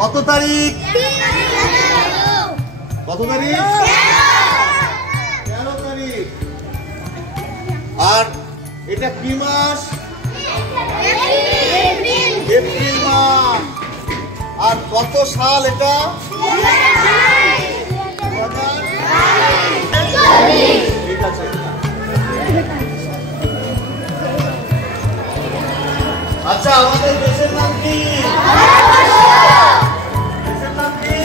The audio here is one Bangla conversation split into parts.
কত তারিখ? কত তারিখ? 13 তারিখ। আর এটা কি মাস? এপ্রিল মাস। আর কত সাল এটা? ঠিক আছে। আচ্ছা, আমাদের দেশের নাম কি? দেশের নাম কি?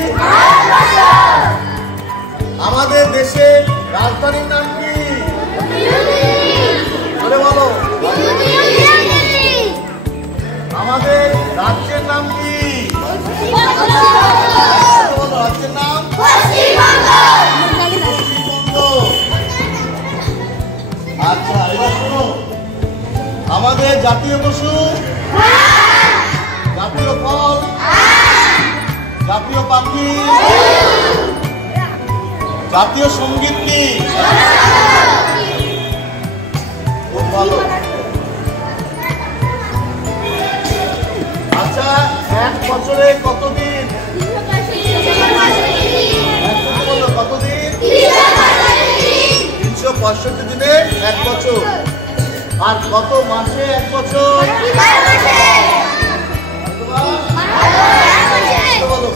আমাদের দেশের রাজধানীর নাম কি? বলে বলো। আমাদের রাজ্যের নাম কি? রাজ্যের নাম পশ্চিমবঙ্গ। আচ্ছা, এবার শোনো, আমাদের জাতীয় পশু, জাতীয় ফল, জাতীয় পাখি, জাতীয় সঙ্গীত কি? খুব ভালো। আচ্ছা, এক বছরে কতদিন? কতদিন? 365 দিনে এক বছর। আর কত মাসে এক বছর?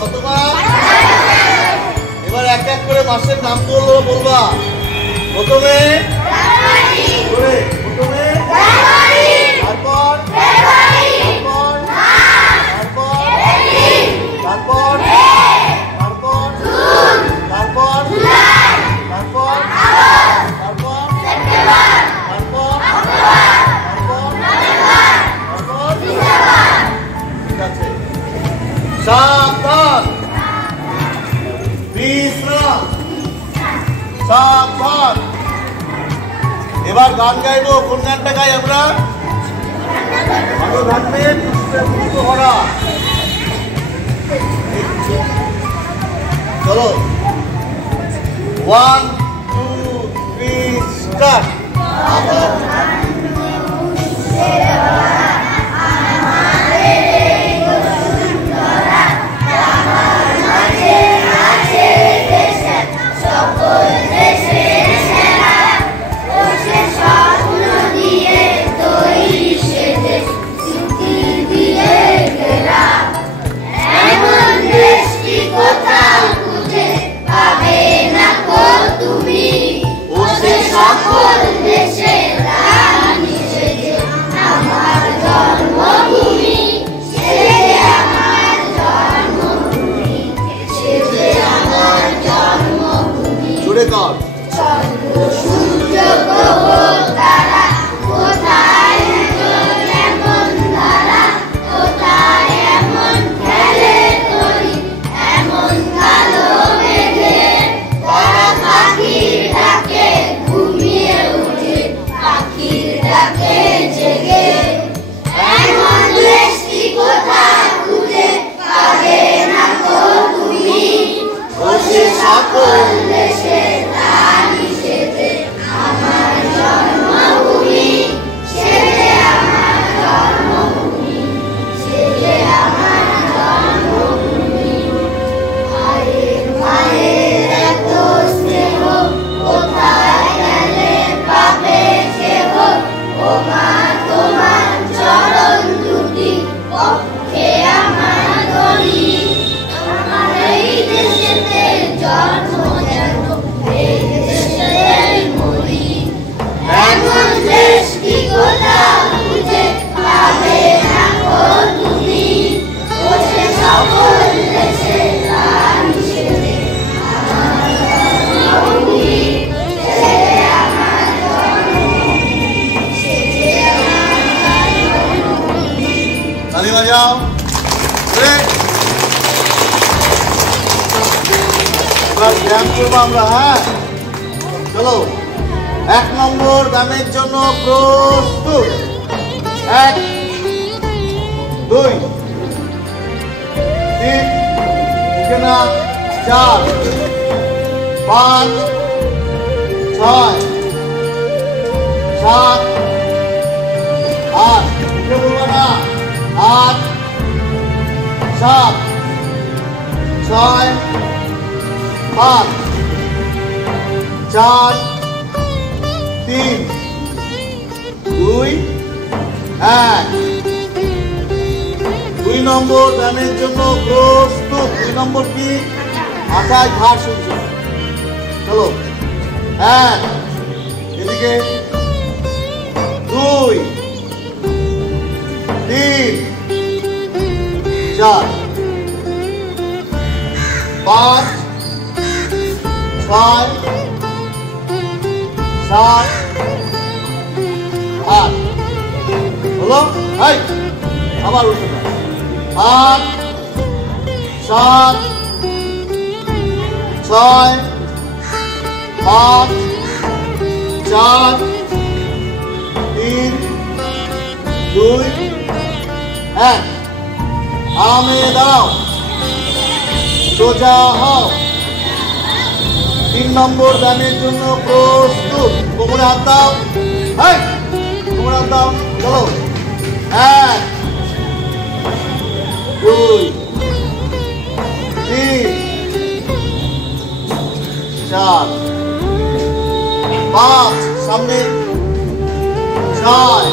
কতবার? এবার এক এক করে মাসের নাম বলবা। প্রথমে তারপর সাবধান, বিশ্রাম, সাবধান। এবার গান গাইবো। কোন গানটা গাই আমরা? ভালো থাকবেন, সুস্থ করা। চলো, 1 2 3 স্টার্ট। বাজাও। ব্যায়াম করবো আমরা। হ্যাঁ, চলো, 1 নম্বর ব্যায়ামের জন্য প্রস্তুত। 1 2 3 4 5 6 7 8 8 7 ছয়, পাঁচ, চার, তিন, দুই, এক। 2 নম্বর ব্যায়ামের জন্য প্রস্তুত। 2 নম্বর কি? মাথায় ঘাড় সূর্য। চলো, এক, এদিকে 2, 3, 4, 5, 6, 7, 8 হলো। এই আবার উঠে না। 8, 7, 6, 5, 4, 3, 2, 1। আরামে দাঁড়াও, সোজা হও। 3 নম্বর ব্যায়ামের জন্য প্রস্তুত। কোমরে হাত দাও, কোমরে হাত দাও। চলো, 1, 2, 3, 4, 5, সামনে 6,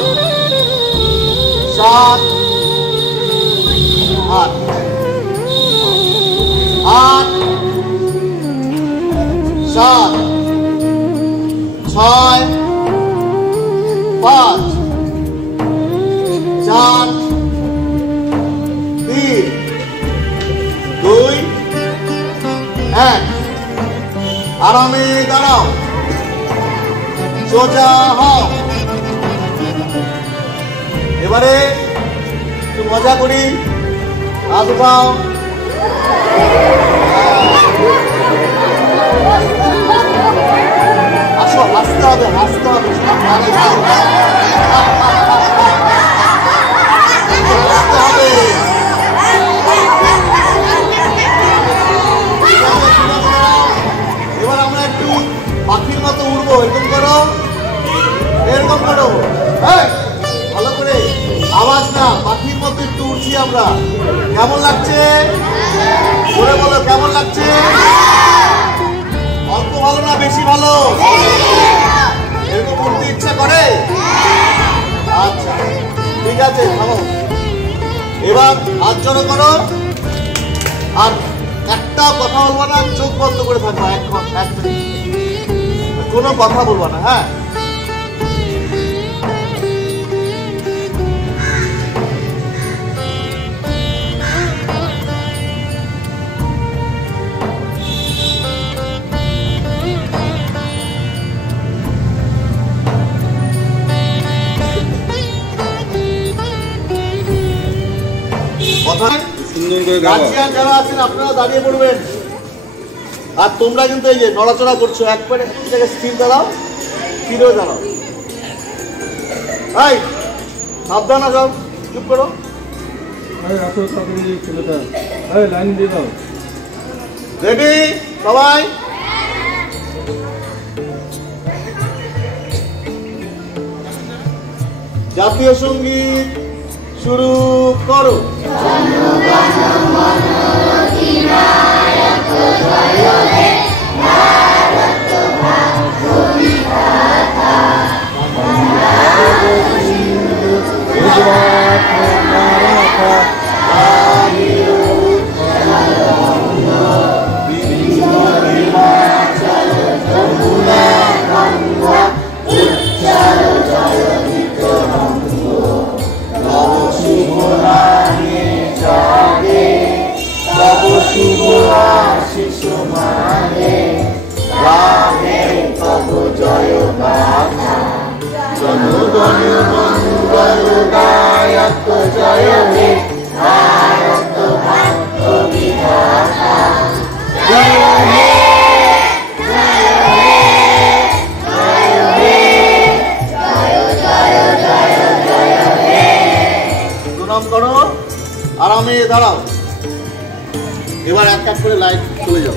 7, 8, 8, 7, 6, 5, 4, 3, 2, 1। আরামে দাঁড়াও, সোজা হও। এবারে একটু মজা করি। হাত উঠাও, আসো। হাসতে হবে, হাসতে হবে, হাসতে হবে। এবার আমরা একটু পাখির মতো উড়বো। এরকম করো, এরকম করো। ভালো করে আওয়াজ না, পাখির মতো একটু উঠছি আমরা। কেমন লাগছে? বলে বলো, কেমন লাগছে? অল্প ভালো না বেশি ভালো? এরকম উঠতে ইচ্ছা করে? আচ্ছা, ঠিক আছে, থামো। এবার হাত জড়ো করো, আর একটা কথা বলবো না, চোখ বন্ধ করে থাকবো 1 মিনিট। কোনো কথা বলবো না, হ্যাঁ? যারা আছেন আপনারা দাঁড়িয়ে পড়বেন। আর তোমরা কিন্তু এই যে নড়াচড়া করছো, একবারে স্থির দাঁড়াও, স্থিরও দাঁড়াও। ভাই সাবধান, সব চুপ করো। রেডি সবাই? জাতীয় সঙ্গীত শুরু করো। আরামে দাঁড়াও। এবার এক এক করে লাইট চলে যাও।